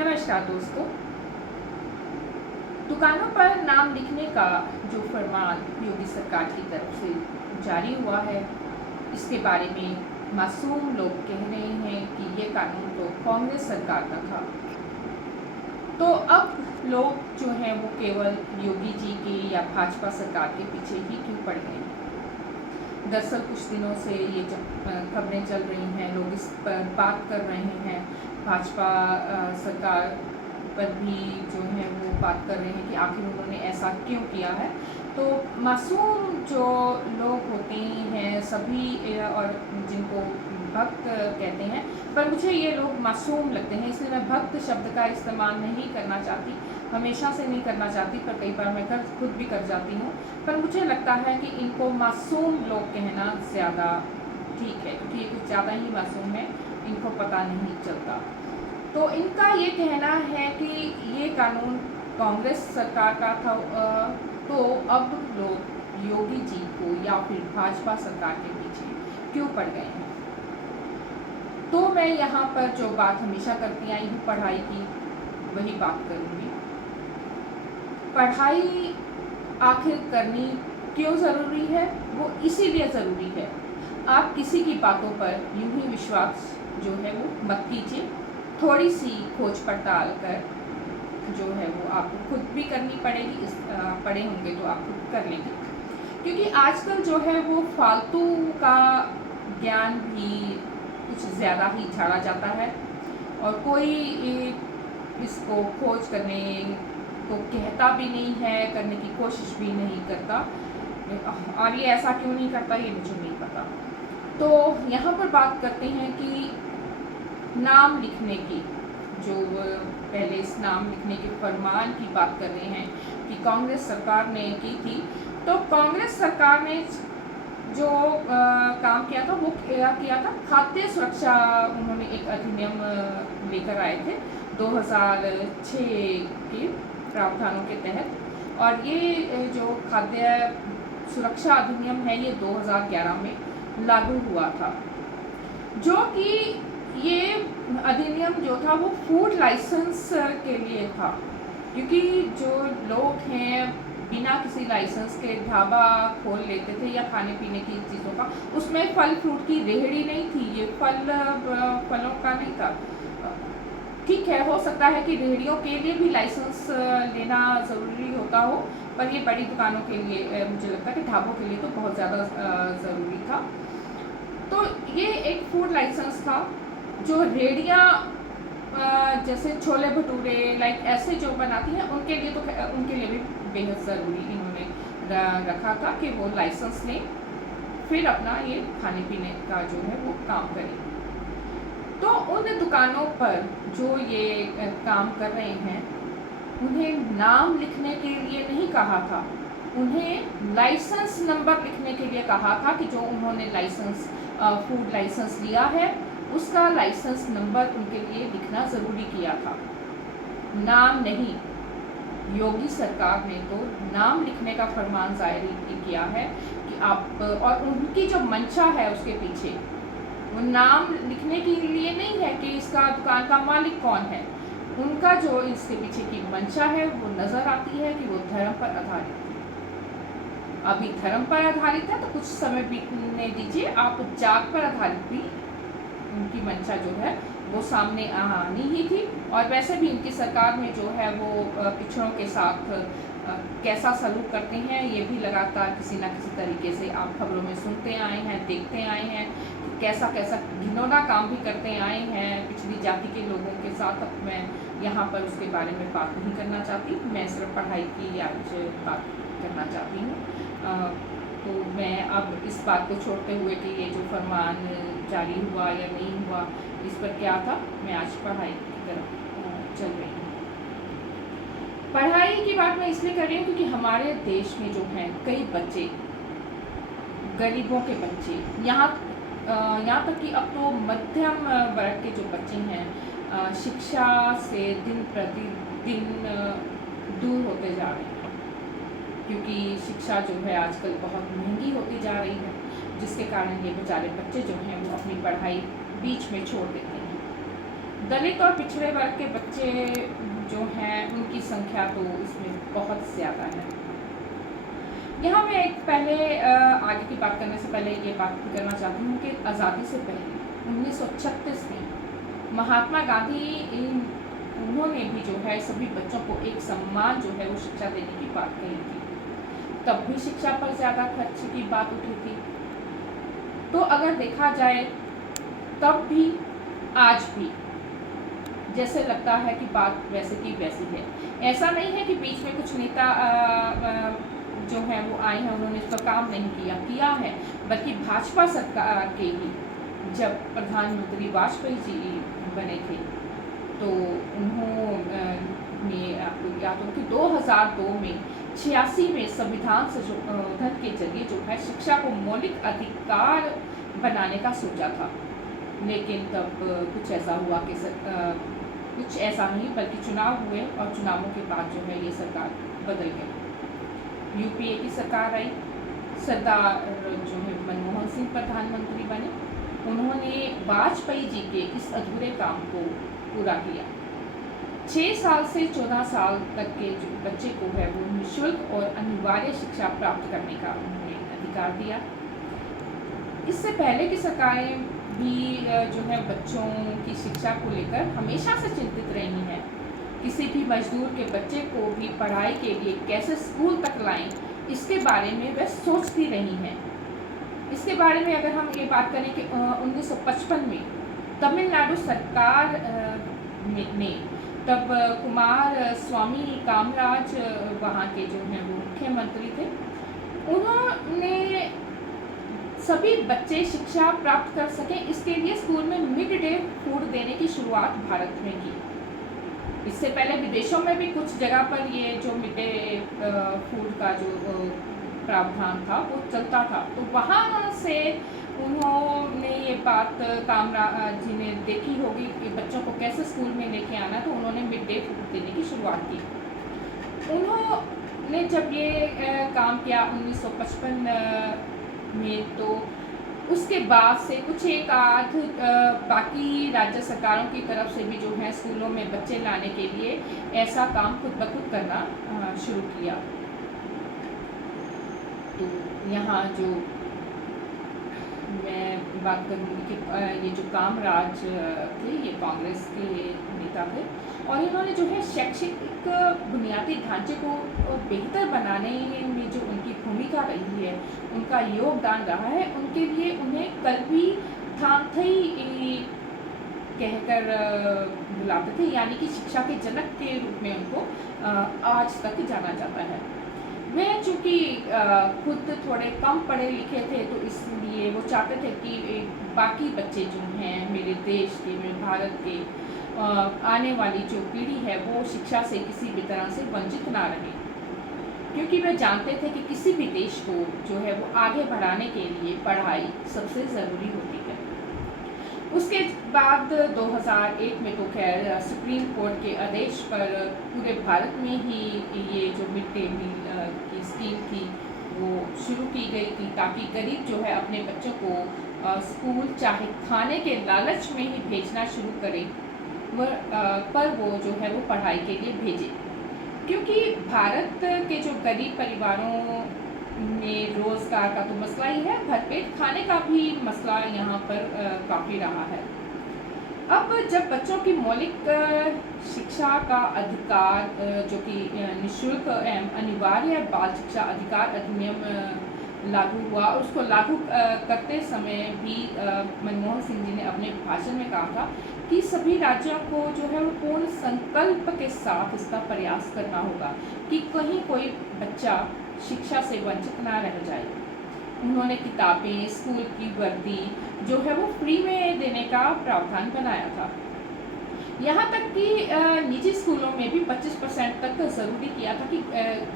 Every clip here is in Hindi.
नमस्कार दोस्तों। दुकानों पर नाम लिखने का जो फरमान योगी सरकार की तरफ से जारी हुआ है, इसके बारे में मासूम लोग कह रहे हैं कि ये कानून तो कांग्रेस सरकार का था। तो अब लोग जो हैं वो केवल योगी जी के या भाजपा सरकार के पीछे ही क्यों पड़ गए हैं। दरअसल कुछ दिनों से ये खबरें चल रही हैं, लोग इस पर बात कर रहे हैं। भाजपा सरकार पर भी जो है वो बात कर रहे हैं कि आखिर उन्होंने ऐसा क्यों किया है। तो मासूम जो लोग होते हैं सभी, और जिनको भक्त कहते हैं, पर मुझे ये लोग मासूम लगते हैं, इसलिए मैं भक्त शब्द का इस्तेमाल नहीं करना चाहती, हमेशा से नहीं करना चाहती, पर कई बार मैं खुद भी कर जाती हूँ। पर मुझे लगता है कि इनको मासूम लोग कहना ज़्यादा ठीक है, क्योंकि ये कुछ ज़्यादा ही मासूम है, इनको पता नहीं चलता। तो इनका ये कहना है कि ये कानून कांग्रेस सरकार का था, तो अब लोग योगी जी को या फिर भाजपा सरकार के पीछे क्यों पड़ गए हैं। तो मैं यहाँ पर जो बात हमेशा करती आई हूँ पढ़ाई की, वही बात करूँगी। पढ़ाई आखिर करनी क्यों ज़रूरी है? वो इसीलिए ज़रूरी है, आप किसी की बातों पर यूं ही विश्वास जो है वो मत कीजिए। थोड़ी सी खोज पड़ताल कर जो है वो आपको खुद भी करनी पड़ेगी। पढ़े होंगे तो आप खुद कर लेंगे, क्योंकि आजकल जो है वो फालतू का ज्ञान भी कुछ ज़्यादा ही झाड़ा जाता है, और कोई इसको खोज करने को कहता भी नहीं है, करने की कोशिश भी नहीं करता। और ये ऐसा क्यों नहीं करता ये मुझे नहीं पता। तो यहाँ पर बात करते हैं कि नाम लिखने की, जो पहले इस नाम लिखने के फरमान की बात कर रहे हैं कि कांग्रेस सरकार ने की थी। तो कांग्रेस सरकार ने जो काम किया था वो क्या किया था, खाद्य सुरक्षा, उन्होंने एक अधिनियम लेकर आए थे 2006 के प्रावधानों के तहत। और ये जो खाद्य सुरक्षा अधिनियम है ये 2011 में लागू हुआ था, जो कि ये अधिनियम जो था वो फूड लाइसेंस के लिए था, क्योंकि जो लोग हैं बिना किसी लाइसेंस के ढाबा खोल लेते थे या खाने पीने की चीज़ों का, उसमें फल फ्रूट की रेहड़ी नहीं थी, ये फलों का नहीं था। ठीक है, हो सकता है कि रेहड़ियों के लिए भी लाइसेंस लेना ज़रूरी होता हो, पर ये बड़ी दुकानों के लिए, मुझे लगता है कि ढाबों के लिए तो बहुत ज़्यादा ज़रूरी था। तो ये एक फूड लाइसेंस था, जो रेहड़ियाँ जैसे छोले भटूरे लाइक ऐसे जो बनाती हैं उनके लिए, तो उनके लिए भी बेहद ज़रूरी इन्होंने रखा था कि वो लाइसेंस लें, फिर अपना ये खाने पीने का जो है वो काम करें। तो उन दुकानों पर जो ये काम कर रहे हैं, उन्हें नाम लिखने के लिए नहीं कहा था, उन्हें लाइसेंस नंबर लिखने के लिए कहा था कि जो उन्होंने लाइसेंस फूड लाइसेंस लिया है उसका लाइसेंस नंबर उनके लिए लिखना ज़रूरी किया था, नाम नहीं। योगी सरकार ने तो नाम लिखने का फरमान जारी किया है कि आप, और उनकी जो मंशा है उसके पीछे वो नाम लिखने के लिए नहीं है कि इसका दुकान का मालिक कौन है, उनका जो इसके पीछे की मंशा है वो नज़र आती है कि वो धर्म पर आधारित है। अभी धर्म पर आधारित है तो कुछ समय बीतने दीजिए, आप जात पर आधारित भी उनकी मंशा जो है वो सामने आनी ही थी। और वैसे भी इनकी सरकार में जो है वो पिछड़ों के साथ कैसा सलूक करते हैं ये भी लगातार किसी न किसी तरीके से आप खबरों में सुनते आए हैं, देखते आए हैं कि कैसा कैसा घिनौना काम भी करते आए हैं पिछड़ी जाति के लोगों के साथ। अब मैं यहाँ पर उसके बारे में बात नहीं करना चाहती, मैं सिर्फ पढ़ाई की आज बात करना चाहती हूँ। तो मैं अब इस बात को छोड़ते हुए कि ये जो फरमान जारी हुआ या नहीं हुआ इस पर क्या था, मैं आज पढ़ाई की तरफ चल रही हूँ। पढ़ाई की बात मैं इसलिए कर रही हूँ क्योंकि हमारे देश में जो हैं कई बच्चे, गरीबों के बच्चे, यहाँ तक कि अब तो मध्यम वर्ग के जो बच्चे हैं शिक्षा से दिन प्रतिदिन दूर होते जा रहे हैं, क्योंकि शिक्षा जो है आजकल बहुत महंगी होती जा रही है, जिसके कारण ये बेचारे बच्चे जो हैं वो अपनी पढ़ाई बीच में छोड़ देते हैं। दलित और पिछड़े वर्ग के बच्चे जो हैं उनकी संख्या तो इसमें बहुत ज़्यादा है। यहाँ मैं एक पहले आगे की बात करने से पहले ये बात करना चाहती हूँ कि आज़ादी से पहले 1936 में महात्मा गांधी उन्होंने भी जो है सभी बच्चों को एक सम्मान जो है वो शिक्षा देने की बात कही थी। तब भी शिक्षा पर ज़्यादा खर्च की बात उठी थी। तो अगर देखा जाए तब भी आज भी जैसे लगता है कि बात वैसे की वैसी है। ऐसा नहीं है कि बीच में कुछ नेता जो है वो आए हैं उन्होंने इस पर काम नहीं किया है, बल्कि भाजपा सरकार के ही जब प्रधानमंत्री वाजपेयी जी बने थे तो उन्होंने आपको याद हो कि 2002 में 86 में संविधान संशोधन के जरिए जो है शिक्षा को मौलिक अधिकार बनाने का सोचा था। लेकिन तब कुछ ऐसा हुआ कि कुछ ऐसा नहीं बल्कि चुनाव हुए और चुनावों के बाद जो है ये सरकार बदल गई। यूपीए की सरकार आई, सरदार जो है मनमोहन सिंह प्रधानमंत्री बने। उन्होंने वाजपेयी जी के इस अधूरे काम को पूरा किया। 6 साल से 14 साल तक के जो बच्चे को है वो निःशुल्क और अनिवार्य शिक्षा प्राप्त करने का उन्होंने अधिकार दिया। इससे पहले की सरकारें भी जो है बच्चों की शिक्षा को लेकर हमेशा से चिंतित रही हैं। किसी भी मजदूर के बच्चे को भी पढ़ाई के लिए कैसे स्कूल तक लाएं, इसके बारे में वह सोचती रही हैं। इसके बारे में अगर हम ये बात करें कि 1955 में तमिलनाडु सरकार ने तब कुमार स्वामी कामराज वहाँ के जो हैं वो मुख्यमंत्री थे। उन्होंने सभी बच्चे शिक्षा प्राप्त कर सकें इसके लिए स्कूल में मिड डे फूड देने की शुरुआत भारत में की। इससे पहले विदेशों में भी कुछ जगह पर ये जो मिड डे फूड का जो प्रावधान था वो चलता था। तो वहाँ से उन्होंने ये बात कामराज जी ने देखी होगी कि बच्चों को कैसे स्कूल में लेके आना, तो उन्होंने मिड डे फूड देने की शुरुआत की। उन्होंने जब ये काम किया 1955 में, तो उसके बाद से कुछ एक आध बाकी राज्य सरकारों की तरफ से भी जो है स्कूलों में बच्चे लाने के लिए ऐसा काम खुद ब खुद करना शुरू किया। तो यहाँ जो मैं बात करूँगी कि ये जो कामराज थे ये कांग्रेस के नेता थे और इन्होंने जो है शैक्षिक बुनियादी ढांचे को बेहतर बनाने में जो उनकी भूमिका रही है, उनका योगदान रहा है, उनके लिए उन्हें कल्वी थांथई कहकर बुलाते थे, यानी कि शिक्षा के जनक के रूप में उनको आज तक जाना जाता है। वे चूँकि खुद थोड़े कम पढ़े लिखे थे तो इसलिए वो चाहते थे कि बाकी बच्चे जो हैं मेरे देश के, मेरे भारत के आने वाली जो पीढ़ी है वो शिक्षा से किसी भी तरह से वंचित ना रहे, क्योंकि वे जानते थे कि किसी भी देश को जो है वो आगे बढ़ाने के लिए पढ़ाई सबसे ज़रूरी होती है। उसके बाद 2001 में तो खैर सुप्रीम कोर्ट के आदेश पर पूरे भारत में ही ये जो मिड डे मील की स्कीम थी वो शुरू की गई थी, ताकि गरीब जो है अपने बच्चों को स्कूल चाहे खाने के लालच में ही भेजना शुरू करें, पर वो जो है वो पढ़ाई के लिए भेजे। क्योंकि भारत के जो गरीब परिवारों में रोज़गार का तो मसला ही है, भरपेट खाने का भी मसला यहाँ पर काफ़ी रहा है। अब जब बच्चों की मौलिक शिक्षा का अधिकार जो कि निःशुल्क एवं अनिवार्य बाल शिक्षा अधिकार अधिनियम लागू हुआ, और उसको लागू करते समय भी मनमोहन सिंह जी ने अपने भाषण में कहा था कि सभी राज्यों को जो है वो पूर्ण संकल्प के साथ इसका प्रयास करना होगा कि कहीं कोई बच्चा शिक्षा से वंचित ना रह जाए। उन्होंने किताबें, स्कूल की वर्दी जो है वो फ्री में देने का प्रावधान बनाया था। यहाँ तक कि निजी स्कूलों में भी 25% तक ज़रूरी किया था कि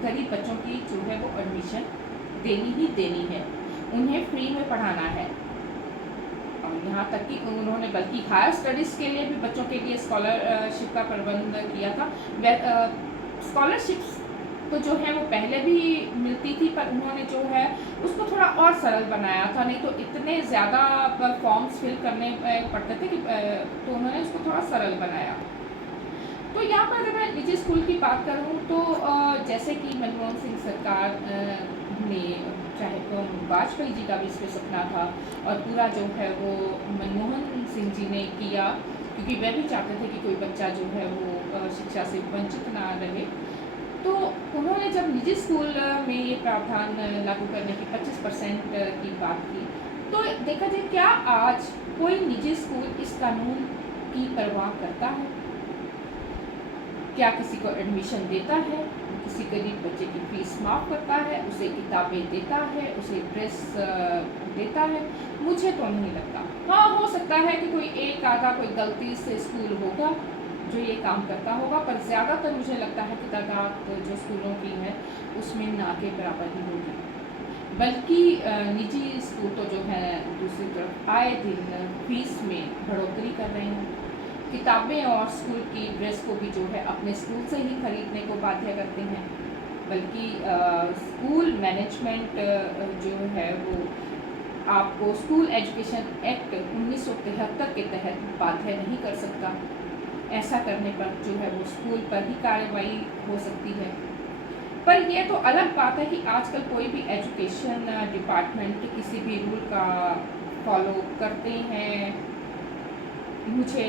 गरीब बच्चों की जो है वो एडमिशन देनी ही देनी है, उन्हें फ्री में पढ़ाना है। और यहाँ तक कि उन्होंने बल्कि हायर स्टडीज़ के लिए भी बच्चों के लिए स्कॉलरशिप का प्रबंध किया था। स्कॉलरशिप्स तो जो है वो पहले भी मिलती थी, पर उन्होंने जो है उसको थोड़ा और सरल बनाया था। नहीं तो इतने ज़्यादा फॉर्म्स फिल करने पड़ते थे कि तो उन्होंने उसको थोड़ा सरल बनाया। तो यहाँ पर अगर मैं निजी स्कूल की बात करूँ तो जैसे कि मनमोहन सिंह सरकार ने, चाहे तो वाजपेयी जी का भी इस पे सपना था, और पूरा जो है वो मनमोहन सिंह जी ने किया, क्योंकि वह भी चाहते थे कि कोई बच्चा जो है वो शिक्षा से वंचित ना रहे। तो उन्होंने जब निजी स्कूल में ये प्रावधान लागू करने की 25% की बात की, तो देखा जाए क्या आज कोई निजी स्कूल इस कानून की परवाह करता है? क्या किसी को एडमिशन देता है? किसी गरीब बच्चे की फीस माफ़ करता है? उसे किताबें देता है? उसे ड्रेस देता है? मुझे तो नहीं लगता। हाँ, हो सकता है कि कोई एक आधा कोई गलती से स्कूल होगा जो ये काम करता होगा, पर ज़्यादातर मुझे लगता है कि तादाद जो स्कूलों की है उसमें ना के बराबर ही होगी। बल्कि निजी स्कूल तो जो है दूसरी तरफ आए दिन फीस में बढ़ोतरी कर रहे हैं, किताबें और स्कूल की ड्रेस को भी जो है अपने स्कूल से ही खरीदने को बाध्य करते हैं। बल्कि स्कूल मैनेजमेंट जो है वो आपको स्कूल एजुकेशन एक्ट 1973 के तहत बाध्य नहीं कर सकता। ऐसा करने पर जो है वो स्कूल पर ही कार्रवाई हो सकती है। पर यह तो अलग बात है कि आजकल कोई भी एजुकेशन डिपार्टमेंट किसी भी रूल का फॉलो करते हैं, मुझे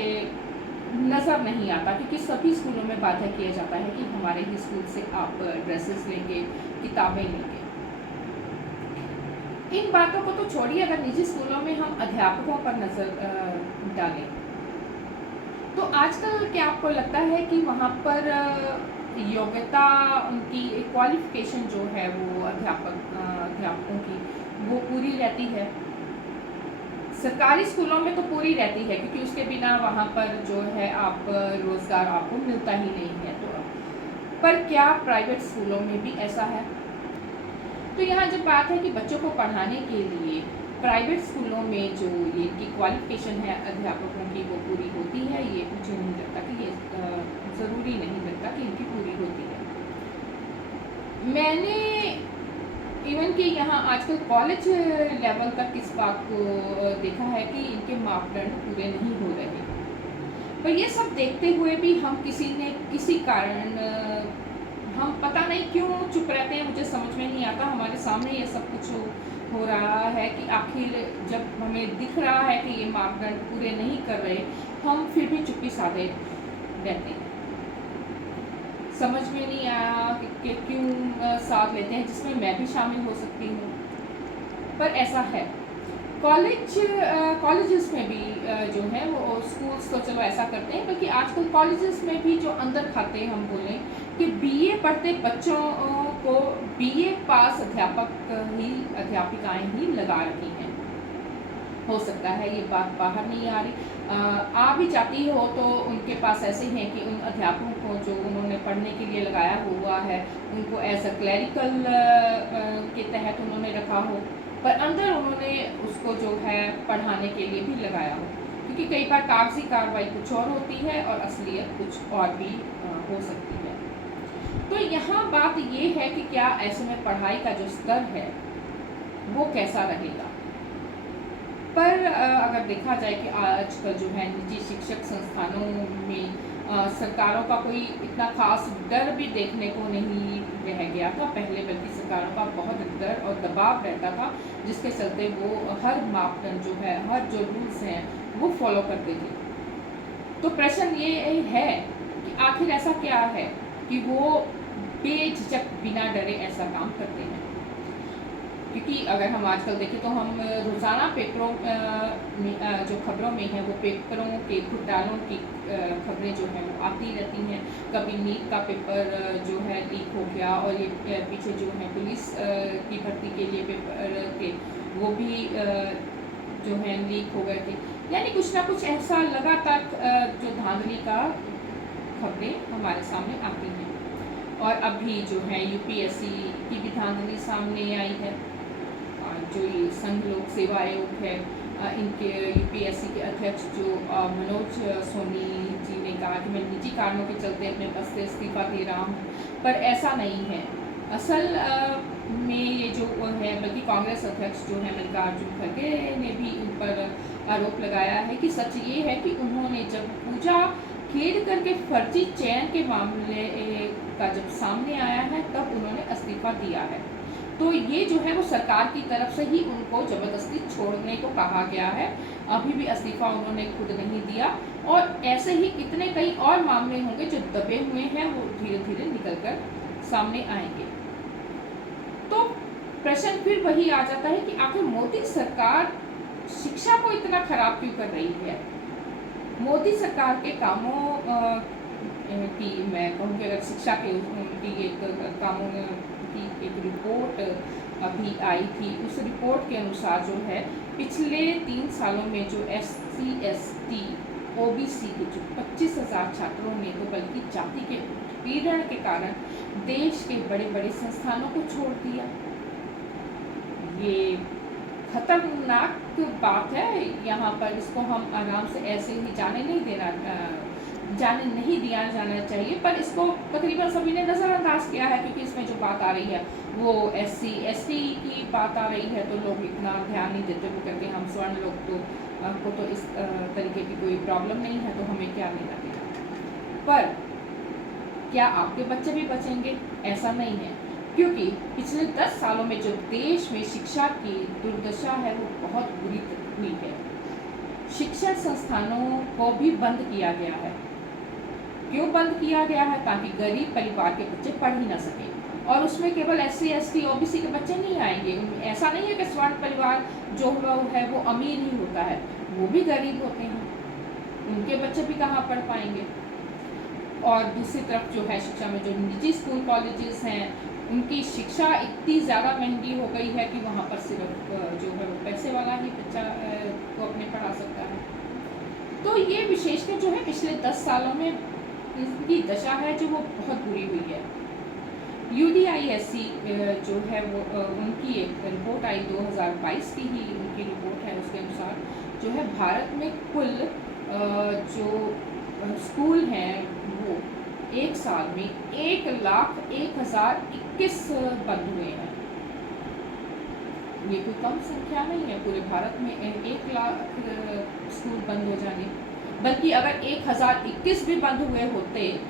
नज़र नहीं आता, क्योंकि सभी स्कूलों में बाध्य किया जाता है कि हमारे ही स्कूल से आप ड्रेसेस लेंगे, किताबें लेंगे। इन बातों को तो छोड़िए, अगर निजी स्कूलों में हम अध्यापकों पर नज़र डालें तो आजकल क्या आपको लगता है कि वहाँ पर योग्यता, उनकी क्वालिफिकेशन जो है वो अध्यापकों की वो पूरी रहती है? सरकारी स्कूलों में तो पूरी रहती है, क्योंकि उसके बिना वहाँ पर जो है आप रोज़गार आपको मिलता ही नहीं है। तो पर क्या प्राइवेट स्कूलों में भी ऐसा है? तो यहाँ जब बात है कि बच्चों को पढ़ाने के लिए प्राइवेट स्कूलों में जो ये की क्वालिफिकेशन है अध्यापकों की वो पूरी होती है, ये मुझे नहीं लगता कि ये ज़रूरी नहीं लगता कि इनकी पूरी होती है। मैंने इवन कि यहाँ आजकल कॉलेज लेवल तक इस बात को देखा है कि इनके मापदंड पूरे नहीं हो रहे। पर ये सब देखते हुए भी हम किसी कारण हम पता नहीं क्यों चुप रहते हैं, मुझे समझ में नहीं आता। हमारे सामने ये सब कुछ हो रहा है कि आखिर जब हमें दिख रहा है कि ये मापदंड पूरे नहीं कर रहे, हम फिर भी चुप्पी साधे रहते हैं। समझ में नहीं आया कि क्यों साथ लेते हैं, जिसमें मैं भी शामिल हो सकती हूँ, पर ऐसा है। कॉलेजेस में भी जो है वो स्कूल्स तो चलो ऐसा करते हैं, बल्कि आजकल कॉलेजेस में भी जो अंदर खाते हम बोलें कि बीए पढ़ते बच्चों को बीए पास अध्यापिकाएं ही लगा रही हैं। हो सकता है ये बात बाहर नहीं आ रही, आ भी जाती हो तो उनके पास ऐसे हैं कि उन अध्यापकों को जो उन्होंने पढ़ने के लिए लगाया हुआ है उनको एज अ क्लरिकल के तहत उन्होंने रखा हो, पर अंदर उन्होंने उसको जो है पढ़ाने के लिए भी लगाया हो, क्योंकि कई बार कागजी कार्रवाई कुछ और होती है और असलियत कुछ और भी हो सकती है। तो यहाँ बात ये है कि क्या ऐसे में पढ़ाई का जो स्तर है वो कैसा रहेगा। पर अगर देखा जाए कि आजकल जो है निजी शिक्षक संस्थानों में सरकारों का कोई इतना खास डर भी देखने को नहीं रह गया था पहले, बल्कि सरकारों का बहुत डर और दबाव रहता था, जिसके चलते वो हर मापदंड जो है, हर जो रूल्स हैं वो फॉलो करते थे। तो प्रश्न ये है कि आखिर ऐसा क्या है कि वो बेझिझक बिना डरे ऐसा काम करते हैं। क्योंकि अगर हम आजकल देखें तो हम रोज़ाना पेपरों जो खबरों में है वो पेपरों के घोटालों की खबरें जो हैं वो आती रहती हैं। कभी नीट का पेपर जो है लीक हो गया, और ये पीछे जो है पुलिस की भर्ती के लिए पेपर थे वो भी जो है लीक हो गए थे। यानी कुछ ना कुछ ऐसा लगातार जो धांधली का खबरें हमारे सामने आती हैं। और अभी जो है यूपीएससी की भी धांधली सामने आई है। जो ये संघ लोक सेवा आयोग है, इनके यूपीएससी के अध्यक्ष जो मनोज सोनी जी ने कहा कि मैं निजी कारणों के चलते अपने पद से इस्तीफा दे रहा हूँ, पर ऐसा नहीं है। असल में ये जो है, बल्कि कांग्रेस अध्यक्ष जो है मल्लिकार्जुन खड़गे ने भी उन पर आरोप लगाया है कि सच ये है कि उन्होंने जब पूजा खेड़कर के फर्जी चयन के मामले का जब सामने आया है तब उन्होंने इस्तीफा दिया है। तो ये जो है वो सरकार की तरफ से ही उनको ज़बरदस्ती छोड़ने को कहा गया है। अभी भी इस्तीफा उन्होंने खुद नहीं दिया, और ऐसे ही कितने कई और मामले होंगे जो दबे हुए हैं, वो धीरे धीरे निकल कर सामने आएंगे। तो प्रश्न फिर वही आ जाता है कि आखिर मोदी सरकार शिक्षा को इतना खराब क्यों कर रही है। मोदी सरकार के कामों की मैं कहूँ कि अगर शिक्षा के उनकी एक कामों की एक रिपोर्ट अभी आई थी, उस रिपोर्ट के अनुसार जो है पिछले 3 सालों में जो SC ST OBC के जो 25,000 छात्रों ने तो बल्कि जाति के उत्पीड़न के कारण देश के बड़े बड़े संस्थानों को छोड़ दिया। ये खतरनाक बात है। यहाँ पर इसको हम आराम से ऐसे ही जाने नहीं दिया जाना चाहिए, पर इसको तकरीबन सभी ने नज़रअंदाज किया है, क्योंकि इसमें जो बात आ रही है वो SC ST की बात आ रही है, तो लोग इतना ध्यान नहीं देते। वो कहते हैं हम स्वर्ण लोग तो इस तरीके की कोई प्रॉब्लम नहीं है, तो हमें क्या लेना देना। पर क्या आपके बच्चे भी बचेंगे? ऐसा नहीं है, क्योंकि पिछले 10 सालों में जो देश में शिक्षा की दुर्दशा है वो बहुत बुरी हुई है। शिक्षण संस्थानों को भी बंद किया गया है। क्यों बंद किया गया है? ताकि गरीब परिवार के बच्चे पढ़ ही ना सके, और उसमें केवल SC ST OBC के बच्चे नहीं आएंगे। ऐसा नहीं है कि स्वर्ण परिवार जो है वो अमीर ही होता है, वो भी गरीब होते हैं, उनके बच्चे भी कहाँ पढ़ पाएंगे। और दूसरी तरफ जो है शिक्षा में जो निजी स्कूल कॉलेजेस हैं, उनकी शिक्षा इतनी ज़्यादा महंगी हो गई है कि वहाँ पर सिर्फ जो है वो पैसे वाला ही बच्चा को अपने पढ़ा सकता है। तो ये विशेषकर जो है पिछले 10 सालों में इनकी दशा है जो वो बहुत बुरी हुई है। UDISC जो है वो उनकी एक रिपोर्ट आई 2022 की ही उनकी रिपोर्ट है। उसके अनुसार जो है भारत में कुल जो स्कूल हैं वो एक साल में 1,01,021 बंद हुए हैं। ये कोई कम संख्या नहीं है, पूरे भारत में 1 लाख स्कूल बंद हो जाने। बल्कि अगर 1,021 भी बंद हुए होते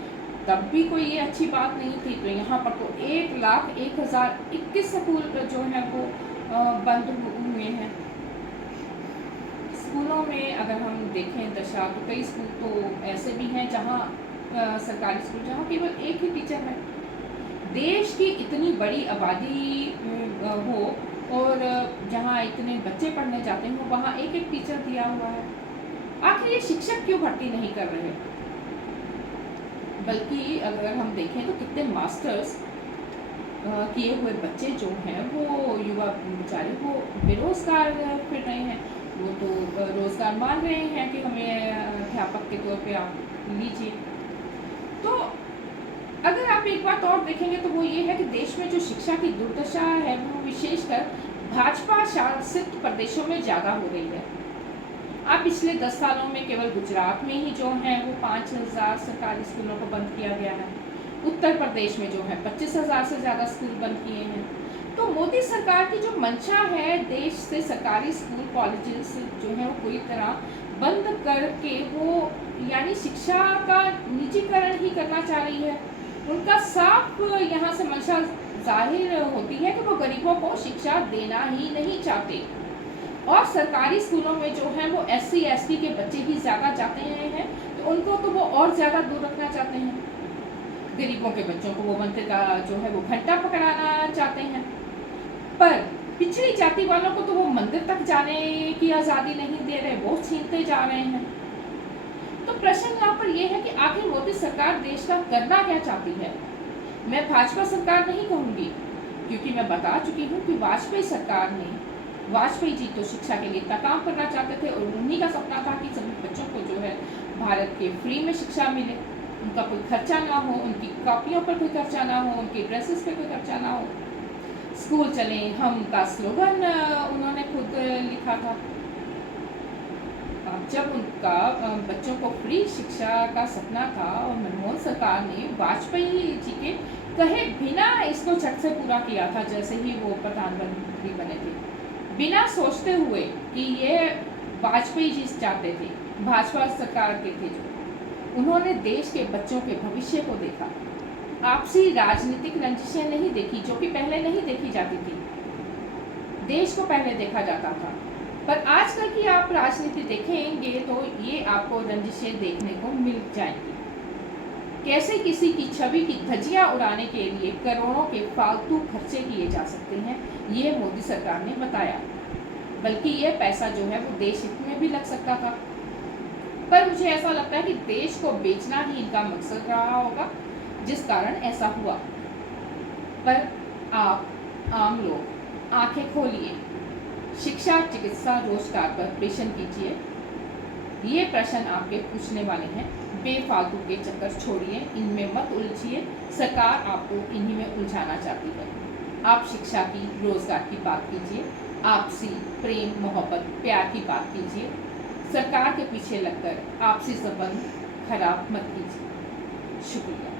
तब भी कोई ये अच्छी बात नहीं थी। तो यहाँ पर तो 1,01,021 स्कूल जो है वो बंद हुए हैं। स्कूलों में अगर हम देखें दशा, तो कई स्कूल तो ऐसे भी हैं जहाँ सरकारी स्कूल जहाँ केवल एक ही टीचर है। देश की इतनी बड़ी आबादी हो और जहाँ इतने बच्चे पढ़ने जाते हैं वहाँ एक एक टीचर दिया हुआ है। आखिर ये शिक्षक क्यों भर्ती नहीं कर रहे? बल्कि अगर हम देखें तो कितने मास्टर्स किए हुए बच्चे जो हैं वो युवा बेचारे वो बेरोजगार फिर रहे हैं। वो तो रोजगार मान रहे हैं कि हमें अध्यापक के तौर पे आप लीजिए। तो अगर आप एक बात और देखेंगे तो वो ये है कि देश में जो शिक्षा की दुर्दशा है वो विशेषकर भाजपा शासित प्रदेशों में ज़्यादा हो रही है। अब पिछले 10 सालों में केवल गुजरात में ही जो है वो 5,000 सरकारी स्कूलों को बंद किया गया है। उत्तर प्रदेश में जो है 25,000 से ज़्यादा स्कूल बंद किए हैं। तो मोदी सरकार की जो मंशा है देश से सरकारी स्कूल कॉलेजेस जो है वो पूरी तरह बंद करके वो यानी शिक्षा का निजीकरण ही करना चाह रही है। उनका साफ यहाँ से मंशा जाहिर होती है कि वो गरीबों को शिक्षा देना ही नहीं चाहते। और सरकारी स्कूलों में जो है वो SC ST के बच्चे ही ज़्यादा जाते हैं, तो उनको तो वो और ज़्यादा दूर रखना चाहते हैं। गरीबों के बच्चों को वो मंदिर का जो है वो घंटा पकड़ाना चाहते हैं, पर पिछड़ी जाति वालों को तो वो मंदिर तक जाने की आज़ादी नहीं दे रहे, वो छीनते जा रहे हैं। तो प्रश्न यहाँ पर यह है कि आखिर मोदी सरकार देश का करना क्या चाहती है? मैं भाजपा सरकार नहीं कहूँगी, क्योंकि मैं बता चुकी हूँ कि वाजपेयी जी तो शिक्षा के लिए इतना काम करना चाहते थे और उन्हीं का सपना था कि सभी बच्चों को जो है भारत के फ्री में शिक्षा मिले, उनका कोई खर्चा ना हो, उनकी कॉपियों पर कोई खर्चा ना हो, उनकी ड्रेसेस पे कोई खर्चा ना हो। स्कूल चले हम का स्लोगन उन्होंने खुद लिखा था। जब उनका बच्चों को फ्री शिक्षा का सपना था और मनमोहन सरकार ने वाजपेयी जी के कहे बिना इसको झट से पूरा किया था, जैसे ही वो प्रधानमंत्री बने थे, बिना सोचते हुए कि ये वाजपेयी जी चाहते थे, भाजपा सरकार के थे जो, उन्होंने देश के बच्चों के भविष्य को देखा। आपसी राजनीतिक रंजिशें नहीं देखी, जो कि पहले नहीं देखी जाती थी। देश को पहले देखा जाता था, पर आजकल की आप राजनीति देखेंगे तो ये आपको रंजिशें देखने को मिल जाएंगी। कैसे किसी की छवि की धज्जियां उड़ाने के लिए करोड़ों के फालतू खर्चे किए जा सकते हैं, ये मोदी सरकार ने बताया। बल्कि ये पैसा जो है वो देश हित में भी लग सकता था, पर मुझे ऐसा लगता है कि देश को बेचना ही इनका मकसद रहा होगा, जिस कारण ऐसा हुआ। पर आप आम लोग आंखें खोलिए, शिक्षा, चिकित्सा, रोजगार पर प्रश्न कीजिए। ये प्रश्न आपके पूछने वाले हैं, बेफालतू के चक्कर छोड़िए, इनमें मत उलझिए। सरकार आपको इन्हीं में उलझाना चाहती है। आप शिक्षा की, रोजगार की बात कीजिए, आपसी प्रेम, मोहब्बत, प्यार की बात कीजिए। सरकार के पीछे लगकर आपसी संबंध खराब मत कीजिए। शुक्रिया।